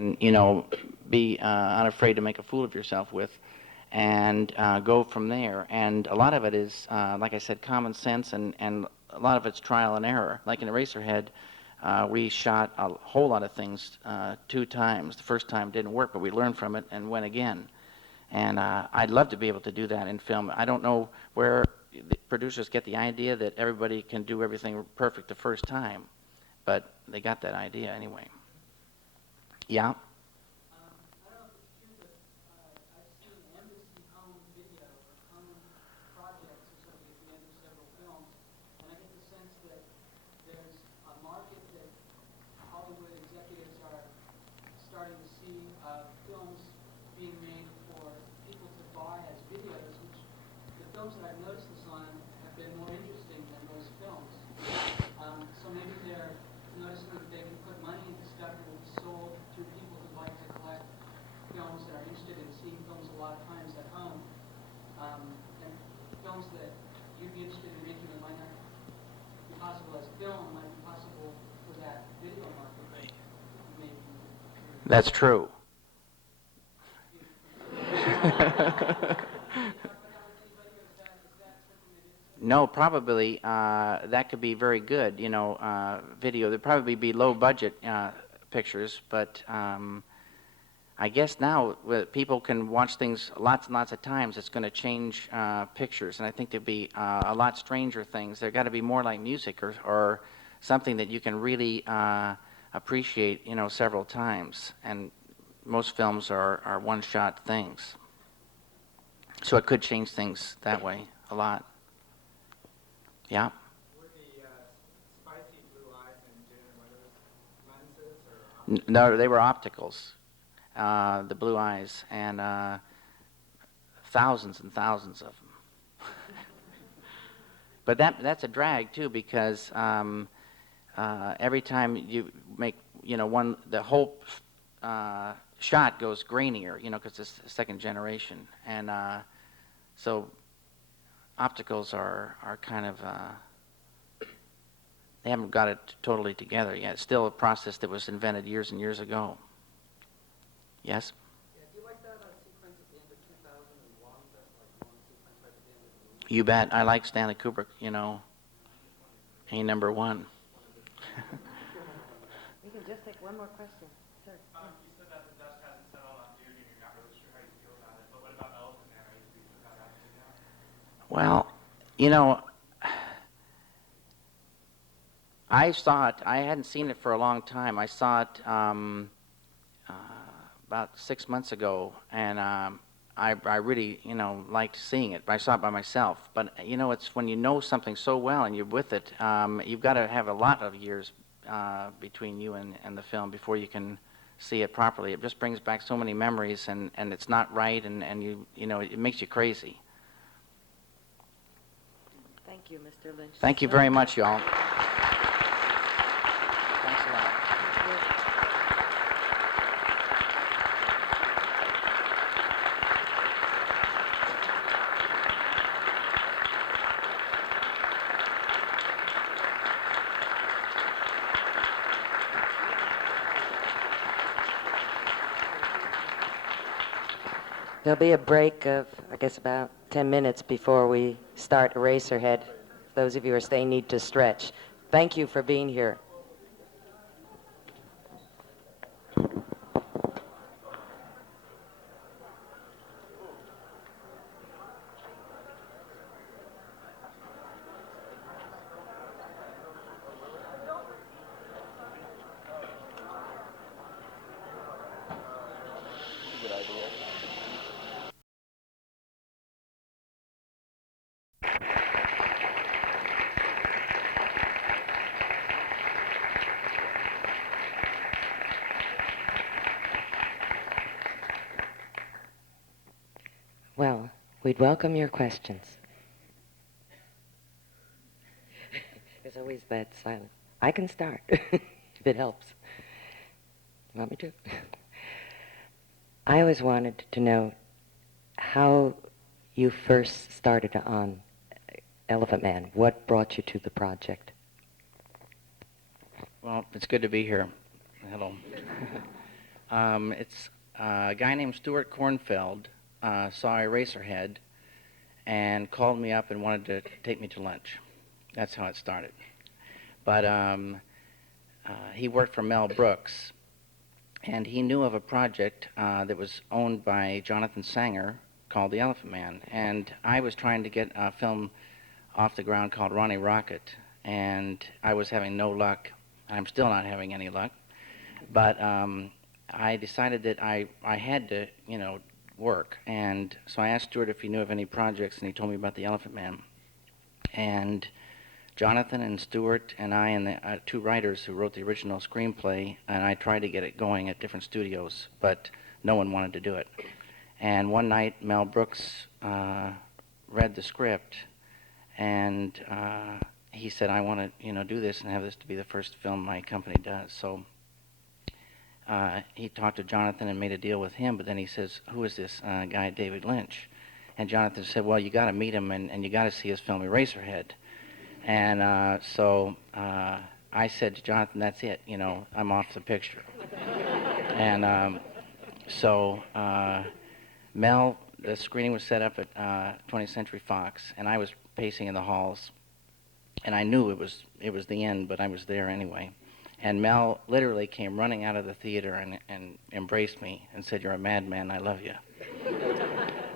can, be unafraid to make a fool of yourself with, and go from there. And a lot of it is, like I said, common sense, and a lot of it's trial and error. Like in Eraserhead, we shot a whole lot of things 2 times. The first time didn't work, but we learned from it and went again. And I'd love to be able to do that in film. I don't know where the producers get the idea that everybody can do everything perfect the first time, but they got that idea anyway. Yeah? That's true. No, probably that could be very good, video. There'd probably be low budget pictures, but I guess now people can watch things lots and lots of times. It's going to change pictures, and I think there'll be a lot stranger things. They've got to be more like music or something that you can really appreciate, several times. And most films are one-shot things. So it could change things that way a lot. Yeah? Were the spicy blue eyes in June, were those lenses or? No, they were opticals, the blue eyes, and thousands and thousands of them. But that's a drag, too, because every time you make, the whole shot goes grainier, because it's second generation. And so opticals are kind of, they haven't got it totally together yet. It's still a process that was invented years and years ago. Yes? Yeah, do you like that sequence at the end of 2001? That's like one sequence right at the end of the movie. You bet. I like Stanley Kubrick, A number one. We can just take one more question. Sir. You said that the dust hasn't settled on Dune and you're not really sure how you feel about it, but what about Elephant Man? Are you thinking about that now? Well, I saw it. I hadn't seen it for a long time. I saw it about 6 months ago, and I really, liked seeing it. I saw it by myself. But, it's when you know something so well and you're with it, you've got to have a lot of years between you and the film before you can see it properly. It just brings back so many memories, and it's not right, and it makes you crazy. Thank you, Mr. Lynch. Thank you very much, y'all. Thanks a lot. There'll be a break of, I guess, about 10 minutes before we start Eraserhead. Those of you who are staying need to stretch. Thank you for being here. Well, we'd welcome your questions. There's always that silence. I can start, if it helps. You want me to? I always wanted to know how you first started on Elephant Man. What brought you to the project? Well, it's good to be here. Hello. It's a guy named Stuart Kornfeld saw Eraserhead and called me up and wanted to take me to lunch. That's how it started. But he worked for Mel Brooks, and he knew of a project that was owned by Jonathan Sanger called The Elephant Man. And I was trying to get a film off the ground called Ronnie Rocket, and I was having no luck. I'm still not having any luck. But I decided that I had to, work. And so I asked Stuart if he knew of any projects, and he told me about The Elephant Man. And Jonathan and Stuart and I and the two writers who wrote the original screenplay, and I tried to get it going at different studios, but no one wanted to do it. And one night, Mel Brooks read the script, and he said, I want to, do this and have this to be the first film my company does. So he talked to Jonathan and made a deal with him, but then he says, who is this guy, David Lynch? And Jonathan said, well, you got to meet him, and you got to see his film, Eraserhead. And so I said to Jonathan, that's it, I'm off the picture. And so Mel, the screening was set up at 20th Century Fox, and I was pacing in the halls, and I knew it was the end, but I was there anyway. And Mel literally came running out of the theater and embraced me and said, you're a madman, I love you.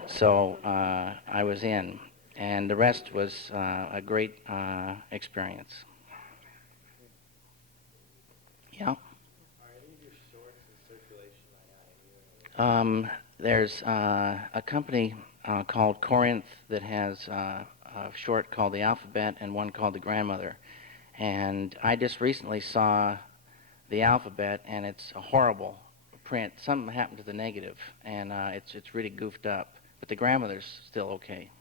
So I was in, and the rest was a great experience. Yeah. Are any of your shorts in circulation right now? There's a company called Corinth that has a short called The Alphabet and one called The Grandmother. And I just recently saw The Alphabet, and it's a horrible print. Something happened to the negative, and it's really goofed up. But The Grandmother's still okay.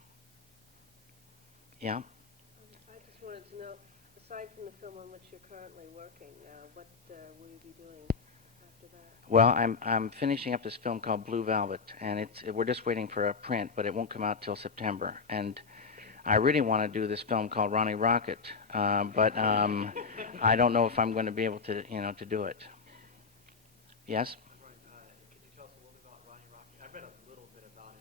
Yeah? I just wanted to know, aside from the film on which you're currently working, what will you be doing after that? Well, I'm finishing up this film called Blue Velvet, and we're just waiting for a print, but it won't come out till September. And I really want to do this film called Ronnie Rocket, but I don't know if I'm going to be able to, to do it. Yes? Could you tell us a little bit about Ronnie Rocket? I've read a little bit about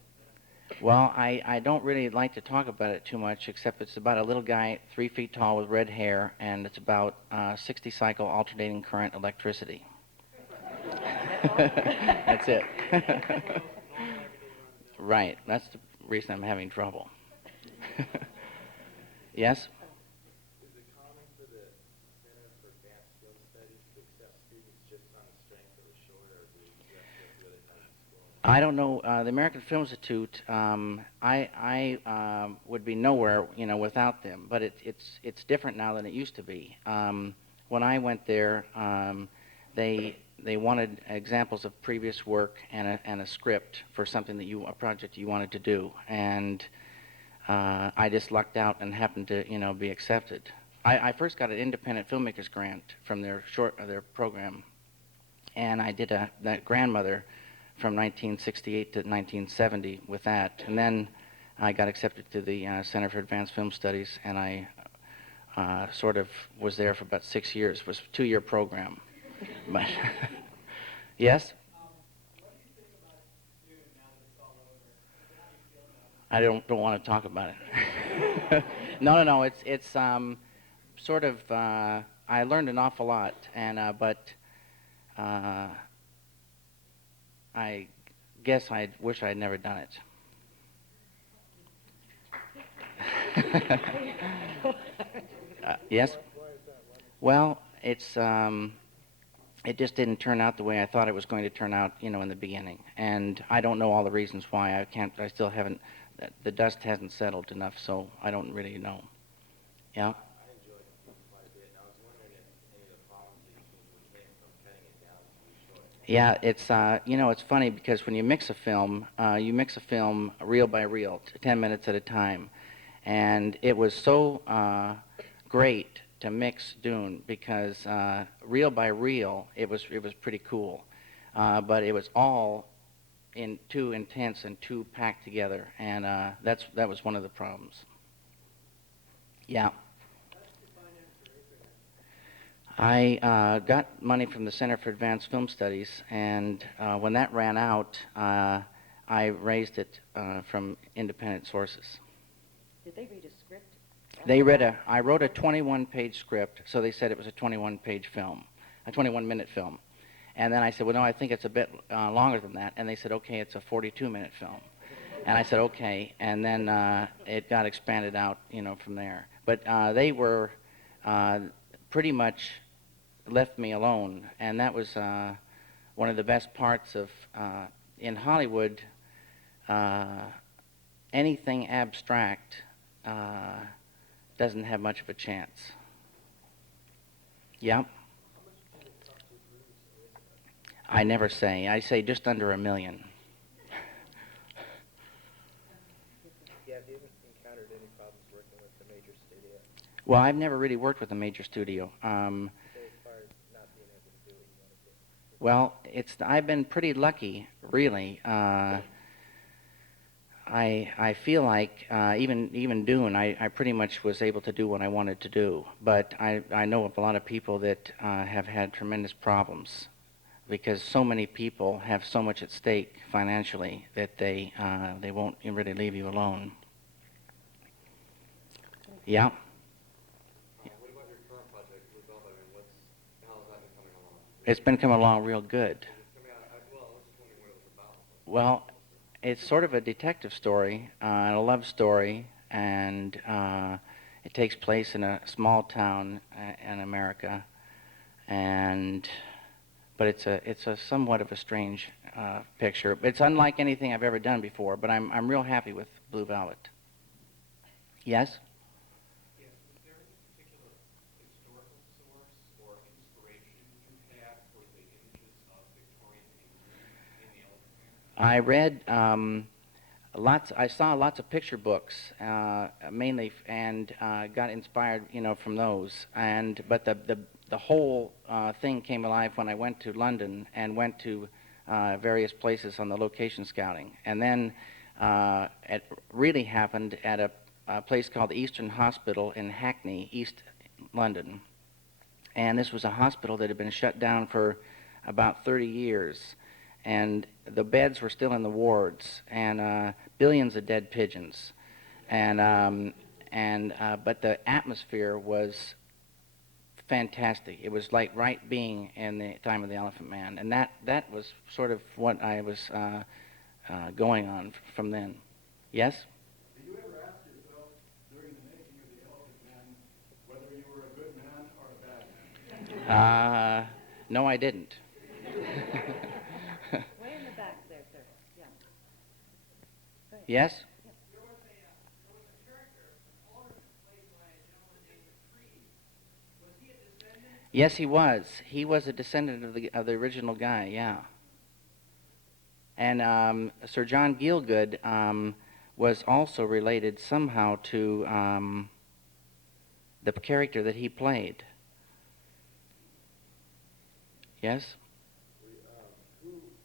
it. Well, I don't really like to talk about it too much, except it's about a little guy 3 feet tall with red hair, and it's about 60 cycle alternating current electricity. That's it. Right. That's the reason I'm having trouble. Yes? Is it common for the Center for Advanced Film Studies to accept students just on the strength of a short, or do you have to do other kinds of schooling? I don't know. The American Film Institute, I would be nowhere, without them. But it's different now than it used to be. When I went there, they wanted examples of previous work and a script for something a project you wanted to do, and I just lucked out and happened to, be accepted. I first got an independent filmmakers grant from their program, and I did that Grandmother from 1968 to 1970 with that, and then I got accepted to the Center for Advanced Film Studies, and I sort of was there for about 6 years. It was a 2-year program, but yes. I don't want to talk about it. No. It's sort of. I learned an awful lot, and but I guess I wish I'd never done it. Yes. Well, it just didn't turn out the way I thought it was going to turn out, in the beginning, and I don't know all the reasons why. I still haven't. The dust hasn't settled enough, so I don't really know. Yeah? I enjoyed it quite a bit, and I was wondering if any of the problems that you usually came from cutting it down to short. Yeah, it's funny because when you mix a film reel by reel, 10 minutes at a time, and it was so great to mix Dune because reel by reel, it was pretty cool, but it was all too intense and too packed together, and that was one of the problems. Yeah. I got money from the Center for Advanced Film Studies, and when that ran out, I raised it from independent sources. Did they read a script? I wrote a 21-page script, so they said it was a 21-page film, a 21-minute film. And then I said, well, no, I think it's a bit longer than that. And they said, okay, it's a 42-minute film. And I said, okay. And then it got expanded out, from there. But they were pretty much left me alone. And that was one of the best parts of, in Hollywood, anything abstract doesn't have much of a chance. Yeah? I never say. I say just under $1 million. Yeah, have you ever encountered any problems working with the major studio? Well, I've never really worked with a major studio. So as far as not being able to do what you want to do? Well, I've been pretty lucky, really. I feel like even Dune, I pretty much was able to do what I wanted to do. But I know of a lot of people that have had tremendous problems because so many people have so much at stake financially that they won't really leave you alone. Yeah. What about your current project, Blue Velvet? I mean, how has that been coming along? It's been coming along real good. I mean, I was just wondering what it was about. Well, it's sort of a detective story, and a love story, and it takes place in a small town in America, but it's a somewhat of a strange picture. It's unlike anything I've ever done before, but I'm real happy with Blue Velvet. Yes? Yes, is there any particular historical source or inspiration you had for the images of Victorian England in the Elephant Man? I read I saw lots of picture books, mainly, and got inspired, from those. But the whole thing came alive when I went to London and went to various places on the location scouting. And then it really happened at a place called the Eastern Hospital in Hackney, East London. And this was a hospital that had been shut down for about 30 years. And the beds were still in the wards, and billions of dead pigeons, but the atmosphere was fantastic. It was like right being in the time of the Elephant Man, and that was sort of what I was going on from then. Yes? Did you ever ask yourself during the making of the Elephant Man whether you were a good man or a bad man? No, I didn't. Way in the back there, sir. Yeah. Yes? There was a character, an alderman, played by a gentleman named Freed. Was he a descendant? Yes, he was. He was a descendant of the original guy. Yeah. And Sir John Gielgud was also related somehow to the character that he played. Yes?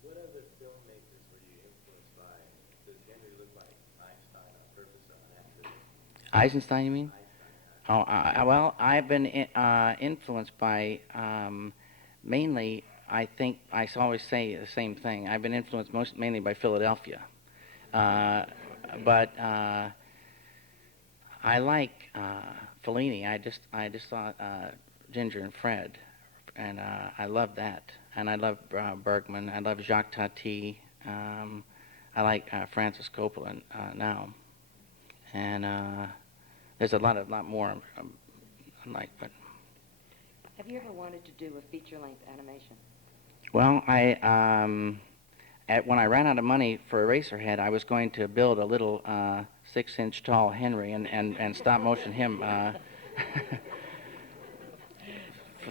What other filmmakers were you influenced by? Does Henry look like Einstein on purpose or on accident? Eisenstein, you mean? Einstein, Oh, well, I've been influenced by mainly, I think, I always say the same thing. I've been influenced mainly by Philadelphia. But I like Fellini. I just saw Ginger and Fred, and I love that. And I love Bergman. I love Jacques Tati. I like Francis Coppola now. And there's a lot more I like, but. Have you ever wanted to do a feature-length animation? Well, when I ran out of money for Eraserhead, I was going to build a little 6-inch tall Henry and stop motion him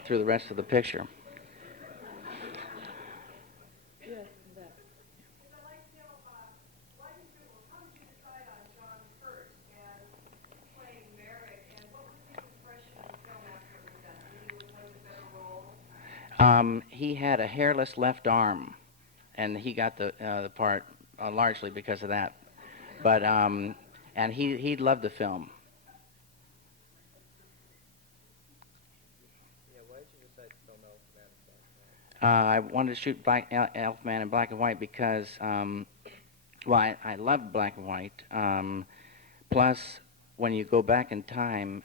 through the rest of the picture. Yes, in the back. Yes, I'd like to know, how did you decide on John first and playing Merrick, and what was his impression of the film after it was done? Did he look like a better role? He had a hairless left arm, and he got the part largely because of that. But and he loved the film. Yeah, why did you I wanted to shoot Elephant Man in black and white because, well, I love black and white. Plus, when you go back in time,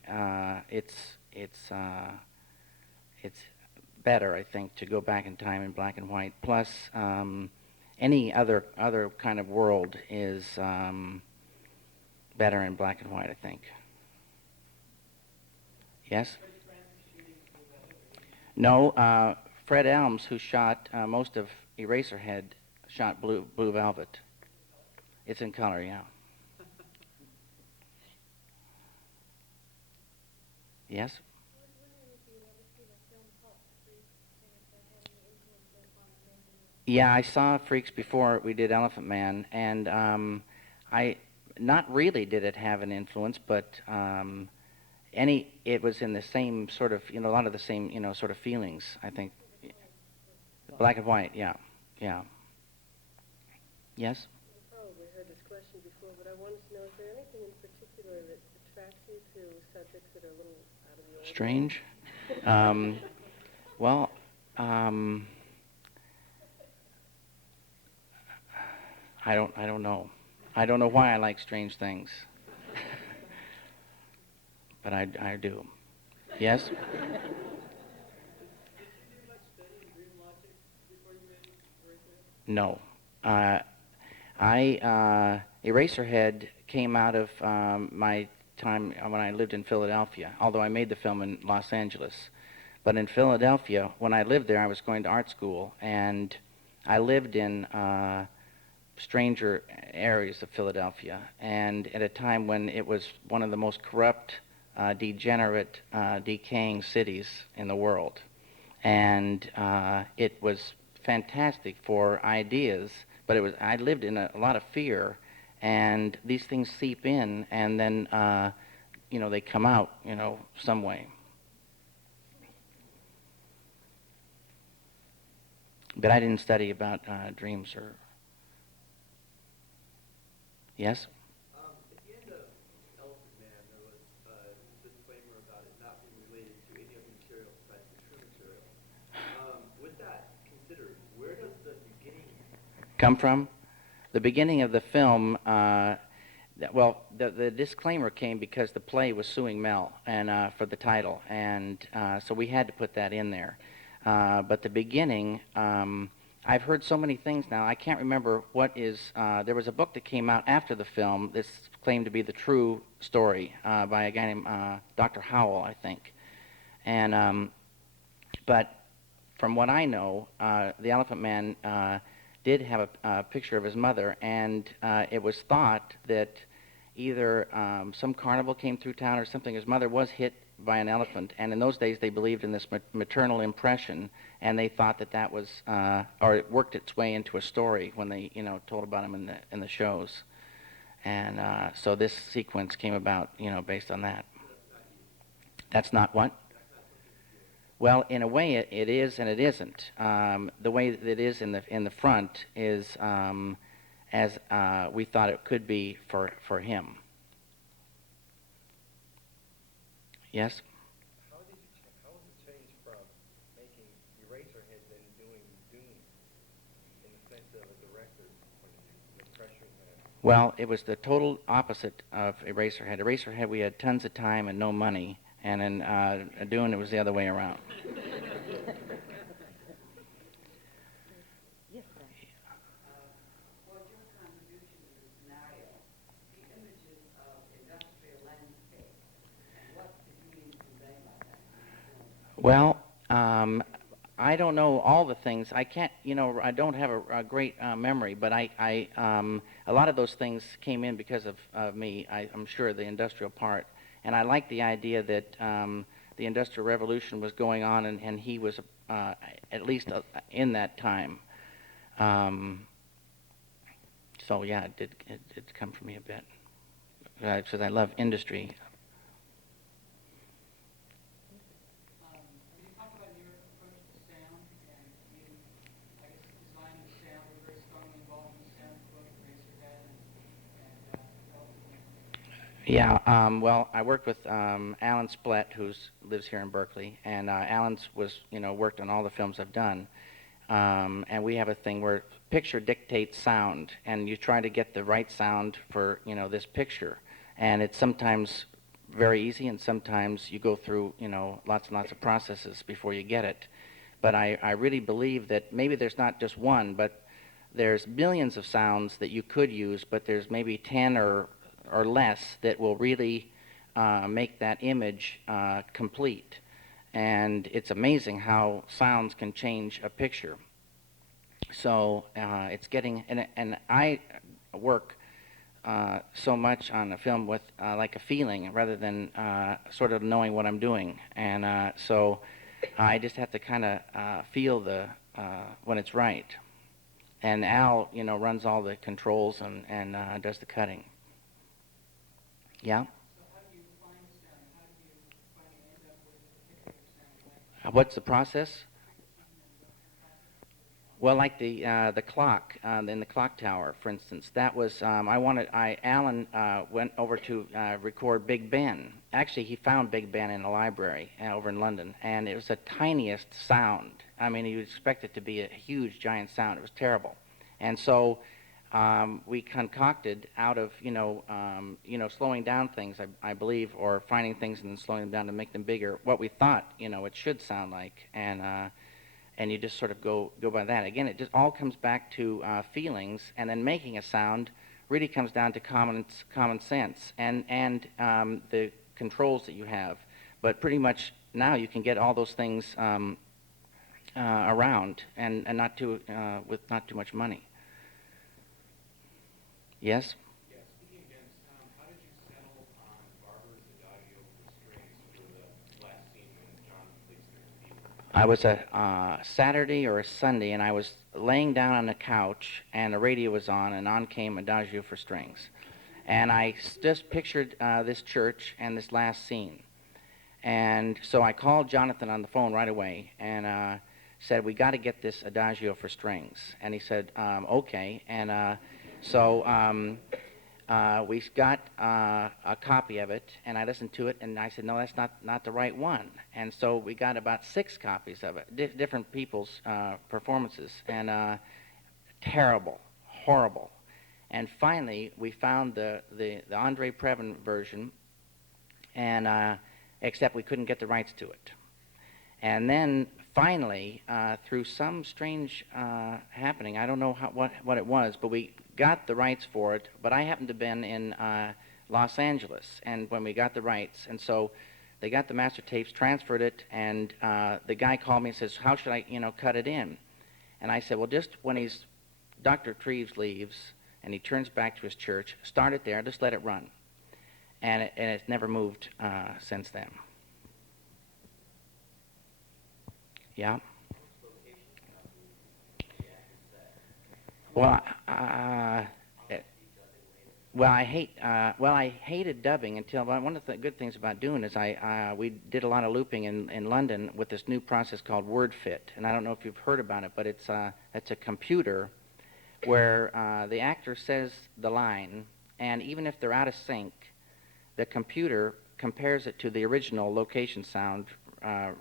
it's better, I think, to go back in time in black and white. Plus, any other kind of world is better in black and white, I think. Yes? No, Fred Elms, who shot most of Eraserhead, shot Blue Velvet. It's in color, yeah. Yes? Yeah, I saw Freaks before we did Elephant Man, and I not really did it have an influence, but it was in the same sort of, a lot of the same, sort of feelings, I think. Black and white, yeah, yeah. Yes? You probably heard this question before, but I wanted to know, is there anything in particular that attracts you to subjects that are a little out of the ordinary? Strange? Well, I don't know. I don't know why I like strange things. But I do. Yes? Did you do much studying dream logic before you made Eraserhead? No. Eraserhead came out of my time when I lived in Philadelphia, although I made the film in Los Angeles. But in Philadelphia, when I lived there, I was going to art school, and I lived in stranger areas of Philadelphia, and at a time when it was one of the most corrupt, degenerate, decaying cities in the world. And it was fantastic for ideas, but I lived in a lot of fear, and these things seep in, and then they come out, some way. But I didn't study about dreams or... Yes? At the end of Elephant Man, there was a disclaimer about it not being related to any of the material besides the true material. With that considered, where does the beginning Come from? The beginning of the film, the disclaimer came because the play was suing Mel and for the title, and so we had to put that in there. But the beginning, I've heard so many things now, I can't remember what is, there was a book that came out after the film, this claimed to be the true story by a guy named Dr. Howell, I think. And, but from what I know, the Elephant Man did have a picture of his mother, and it was thought that either some carnival came through town or something, his mother was hit by an elephant, and in those days they believed in this maternal impression, and they thought that was, or it worked its way into a story when they, told about him in the shows, and so this sequence came about, based on that. That's not what? Well, in a way, it is and it isn't. The way that it is in the front is as we thought it could be for him. Yes? How was it changed from making Eraserhead than doing Dune in the sense of a director's point of view, the pressure you had? Well, it was the total opposite of Eraserhead. Eraserhead, we had tons of time and no money, and in Dune, it was the other way around. Yes, Well, your contribution to the scenario, the images of industrial landscape, what did you mean to convey by that? Well, I don't know all the things. I can't, I don't have a great memory, but a lot of those things came in because of me, I'm sure, the industrial part. And I like the idea that the Industrial Revolution was going on, and he was at least in that time. So yeah, it did come from me a bit, because I love industry. Can you talk about your approach to sound, and you, I guess, designing the sound, were very strongly involved in the sound of both Eraserhead and Yeah, well, I worked with Alan Splett, who lives here in Berkeley, and Alan's worked on all the films I've done, and we have a thing where picture dictates sound, and you try to get the right sound for, you know, this picture. And it's sometimes very easy, and sometimes you go through, you know, lots and lots of processes before you get it. But I really believe that maybe there's not just one, but there's millions of sounds that you could use, but there's maybe 10 or less that will really make that image complete. And it's amazing how sounds can change a picture. So it's getting, and I work so much on a film with like a feeling rather than sort of knowing what I'm doing. And so I just have to kind of feel the when it's right. And Al, you know, runs all the controls and does the cutting. Yeah? So how do you find sound? How do you finally end up with a particular sound? Like What's the process? Well, like the clock in the clock tower, for instance, that was Alan went over to record Big Ben. Actually, he found Big Ben in a library over in London, and it was the tiniest sound. I mean, you'd expect it to be a huge, giant sound. It was terrible, and so we concocted out of slowing down things, I believe, or finding things and then slowing them down to make them bigger, what we thought it should sound like, and you just sort of go by that. Again, it just all comes back to feelings, and then making a sound really comes down to common sense and the controls that you have. But pretty much now you can get all those things around, and with not too much money. Yes? Yeah, speaking again of sound, how did you settle on Barber's Adagio for strings for the last scene when John completes the cathedral? I was a Saturday or a Sunday, and I was laying down on the couch, and the radio was on, and on came Adagio for strings. And I just pictured this church and this last scene. And so I called Jonathan on the phone right away and said, we got to get this Adagio for strings. And he said, okay. And so we got a copy of it, and I listened to it, and I said, no, that's not the right one. And so we got about 6 copies of it, different people's performances, and terrible, horrible. And finally, we found the Andre Previn version, and except we couldn't get the rights to it. And then finally, through some strange happening, I don't know what it was, but we got the rights for it. But I happened to have been in Los Angeles, and when we got the rights, and so they got the master tapes, transferred it, and the guy called me and says, how should I, cut it in? And I said, well, just when Dr. Treves leaves, and he turns back to his church, start it there, just let it run. And it's never moved since then. Yeah? Well, I hated dubbing until, one of the good things about doing is we did a lot of looping in London with this new process called Word Fit. And I don't know if you've heard about it, but it's a computer where the actor says the line, and even if they're out of sync, the computer compares it to the original location sound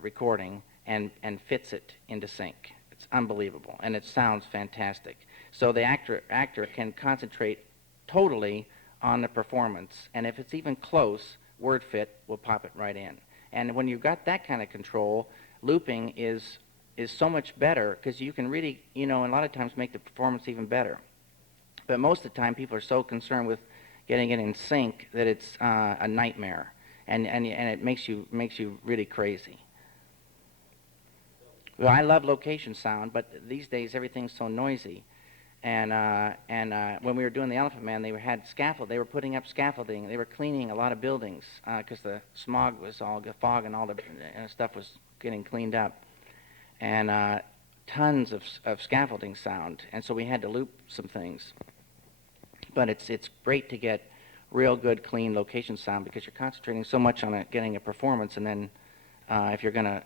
recording and fits it into sync. It's unbelievable, and it sounds fantastic. So the actor can concentrate totally on the performance, and if it's even close, Word Fit will pop it right in. And when you've got that kind of control, looping is so much better, because you can really, a lot of times make the performance even better. But most of the time, people are so concerned with getting it in sync that it's a nightmare, and it makes you really crazy. Well, I love location sound, but these days everything's so noisy. And when we were doing the Elephant Man, they had scaffold. They were putting up scaffolding. They were cleaning a lot of buildings because the smog was all the fog and all the stuff was getting cleaned up, and tons of scaffolding sound. And so we had to loop some things. But it's great to get real good, clean location sound because you're concentrating so much on getting a performance, and then if you're going to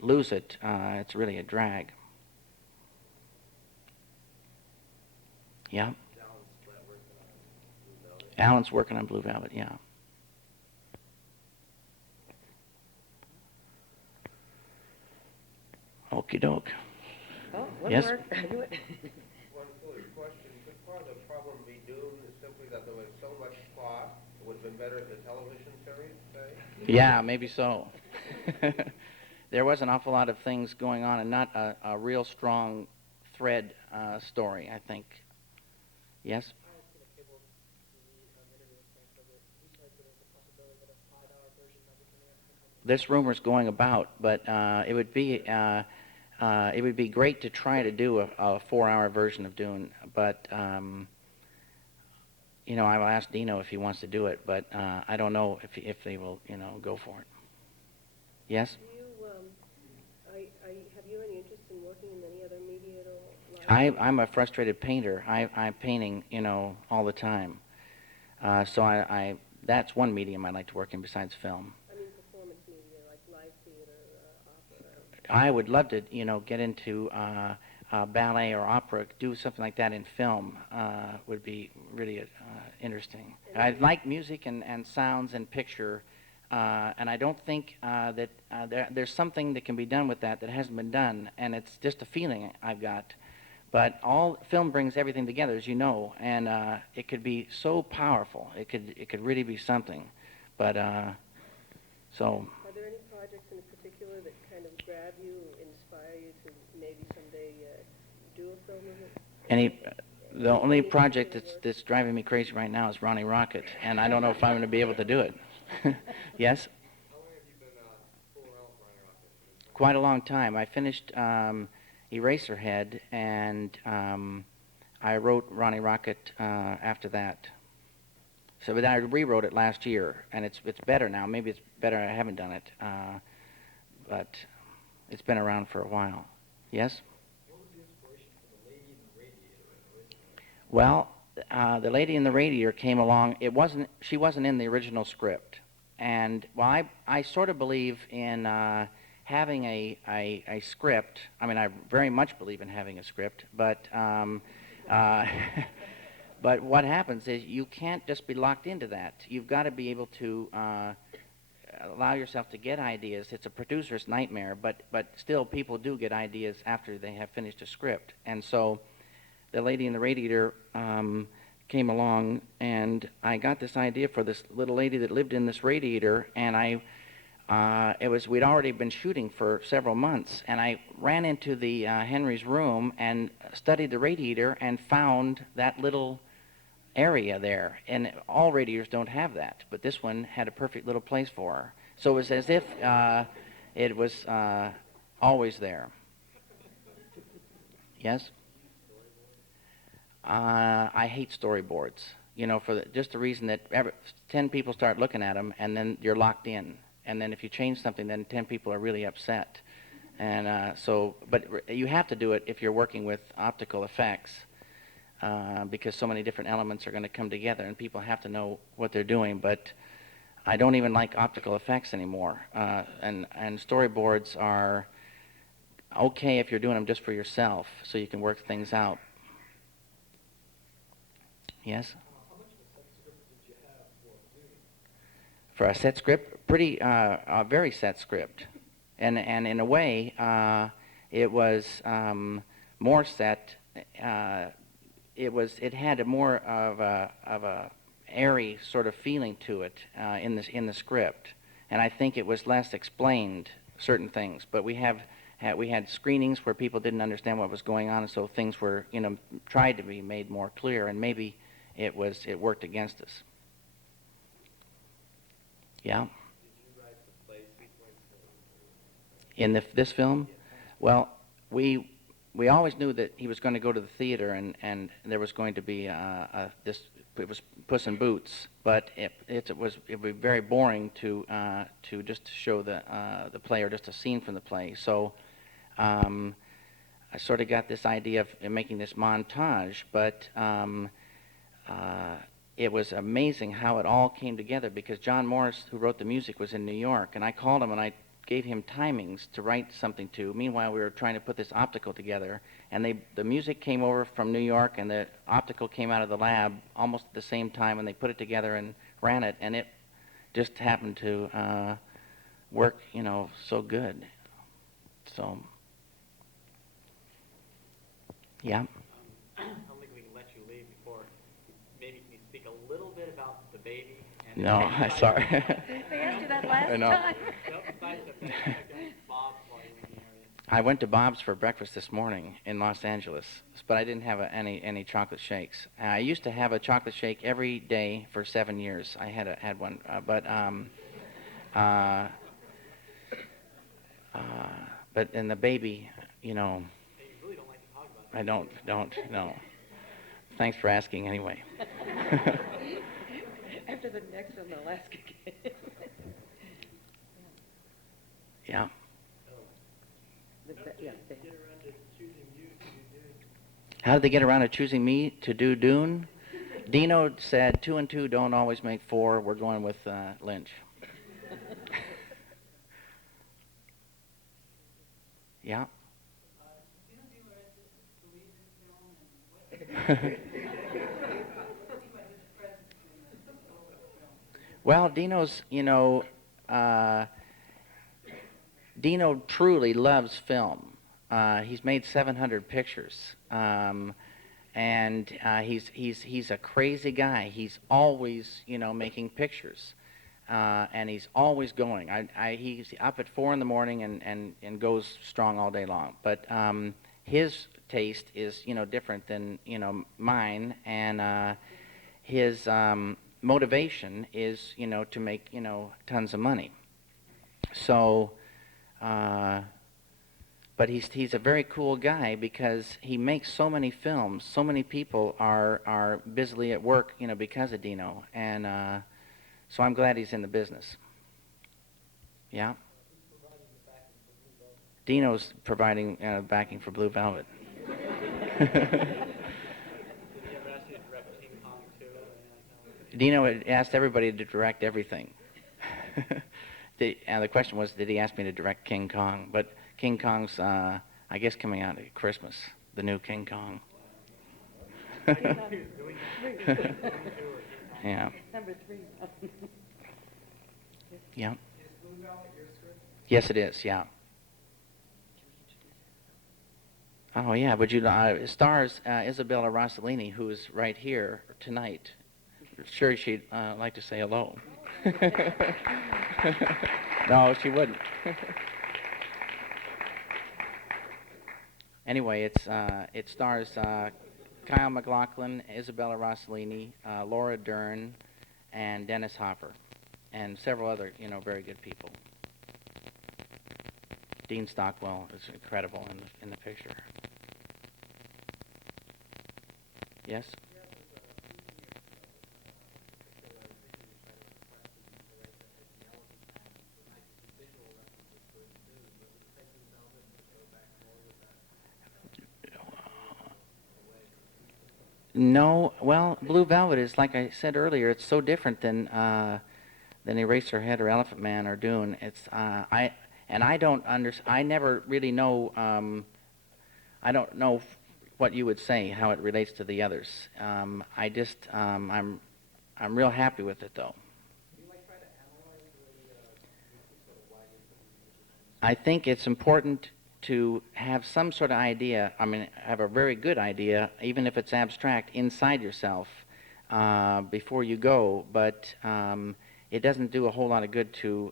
lose it, it's really a drag. Yeah? Alan's working on Blue Velvet, yeah. Okie doke. Oh, Yes? word. One silly question. Could part of the problem be Dune is simply that there was so much plot, it would have been better as a television series, say? Yeah, maybe so. There was an awful lot of things going on and not a real strong thread story, I think. Yes? I had seen a cable TV interview with Frank Herbert. He said there was a possibility that a 5-hour version of it can. This rumor's going about, but it would be great to try to do a 4-hour version of Dune. But you know, I will ask Dino if he wants to do it, but I don't know if they will, you know, go for it. Yes? Do you, have you any interest in working in any other media at all? I'm a frustrated painter. I'm painting, you know, all the time. So that's one medium I like to work in besides film. I mean performance media, like live theater, opera. I would love to, you know, get into ballet or opera, do something like that in film. Would be really interesting. I like music and sounds and picture, and I don't think that there's something that can be done with that hasn't been done, and it's just a feeling I've got. But all film brings everything together, as you know, and it could be so powerful. It could really be something. But so. Are there any projects in particular that kind of grab you, inspire you to maybe someday do a film of it? The only project that's driving me crazy right now is Ronnie Rocket, and I don't know if I'm going to be able to do it. Yes? How long have you been fooling around with Ronnie Rocket? Quite a long time. I finished Eraserhead, and I wrote Ronnie Rocket after that. So but I rewrote it last year, and it's better now. Maybe it's better I haven't done it, but it's been around for a while. Yes? What was the inspiration for the lady in the radiator? Well, the lady in the radiator came along. She wasn't in the original script, and well, I sort of believe in having a script. I mean, I very much believe in having a script, but but what happens is you can't just be locked into that. You've got to be able to allow yourself to get ideas. It's a producer's nightmare, but still people do get ideas after they have finished a script. And so the lady in the radiator came along, and I got this idea for this little lady that lived in this radiator, and we'd already been shooting for several months, and I ran into the Henry's room and studied the radiator and found that little area there, and all radiators don't have that, but this one had a perfect little place for her. So it was as if it was always there. Yes? I hate storyboards, you know, for just the reason that 10 people start looking at them, and then you're locked in. And then if you change something, then 10 people are really upset. And but you have to do it if you're working with optical effects, because so many different elements are going to come together, and people have to know what they're doing. But I don't even like optical effects anymore. And storyboards are okay if you're doing them just for yourself, so you can work things out. Yes? How much of a set script did you have for Dune? For a set script, a very set script, and in a way, it was more set. It had a more of a airy sort of feeling to it in the script, and I think it was less explained certain things. But we had screenings where people didn't understand what was going on, and so things were tried to be made more clear, and maybe it worked against us. Yeah. Did you write the play sequence? In this film, well, we always knew that he was going to go to the theater, and there was going to be it was Puss in Boots, but it would be very boring to just show the play or just a scene from the play. So I sort of got this idea of making this montage, but it was amazing how it all came together, because John Morris, who wrote the music, was in New York, and I called him and I gave him timings to write something to. Meanwhile, we were trying to put this optical together, and the music came over from New York, and the optical came out of the lab almost at the same time, and they put it together and ran it, and it just happened to work, so good. So, Yeah. I don't think we can let you leave before, maybe can you speak a little bit about the baby? And No, I'm sorry. They asked you that last I know. time. No, besides the fact that you got Bob while you were in the area. I went to Bob's for breakfast this morning in Los Angeles, but I didn't have any chocolate shakes. I used to have a chocolate shake every day for 7 years. I had one, but and the baby, you know, Hey, you really don't like to talk about that. I don't no. Thanks for asking anyway. After the next one, they'll ask again. Yeah. Yeah, Get around to choosing you to do Dune. How did they get around to choosing me to do Dune? Dino said 2 and 2 don't always make 4. We're going with Lynch. Yeah. Do you know to leave in film and what? Well, Dino's, Dino truly loves film. He's made 700 pictures, and he's a crazy guy. He's always, making pictures, and he's always going. He's up at 4 in the morning and goes strong all day long. But his taste is, different than, mine, and his motivation is, to make, tons of money. So, but he's a very cool guy because he makes so many films. So many people are busily at work, because of Dino, and so I'm glad he's in the business. Yeah. Dino's providing backing for Blue Velvet. Did he ever ask you to direct King Kong too? Dino had asked everybody to direct everything. And the question was, did he ask me to direct King Kong? But King Kong's, I guess, coming out at Christmas, the new King Kong. Yeah. Number 3. Yeah. Is Blue Velvet your script? Yes, it is. Yeah. Oh, yeah. Would you? Stars Isabella Rossellini, who is right here tonight. Sure, she'd like to say hello. No, she wouldn't. Anyway, it stars Kyle MacLachlan, Isabella Rossellini, Laura Dern, and Dennis Hopper, and several other, very good people. Dean Stockwell is incredible in the picture. Yes? No, well, Blue Velvet is, like I said earlier, it's so different than Eraserhead or Elephant Man or Dune. It's I never really know. I don't know what you would say, how it relates to the others. I'm real happy with it though. I think it's important to have some sort of idea, have a very good idea, even if it's abstract, inside yourself before you go, but it doesn't do a whole lot of good to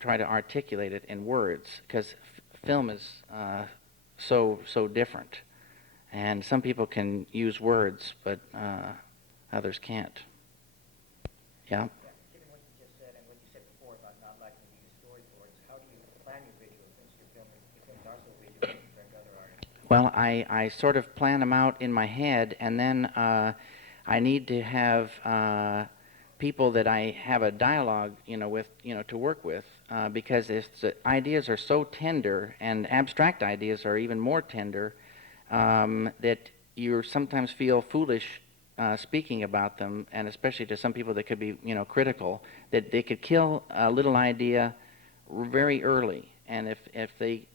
try to articulate it in words, because film is so different. And some people can use words, but others can't. Yeah? Given what you just said and what you said before about not liking to use storyboards, how do you plan your visuals since your films are so visual compared to other artists? Well, I sort of plan them out in my head, and then I need to have people that I have a dialogue, with, to work with, because the ideas are so tender, and abstract ideas are even more tender, that you sometimes feel foolish speaking about them, and especially to some people that could be, critical, that they could kill a little idea very early, and if they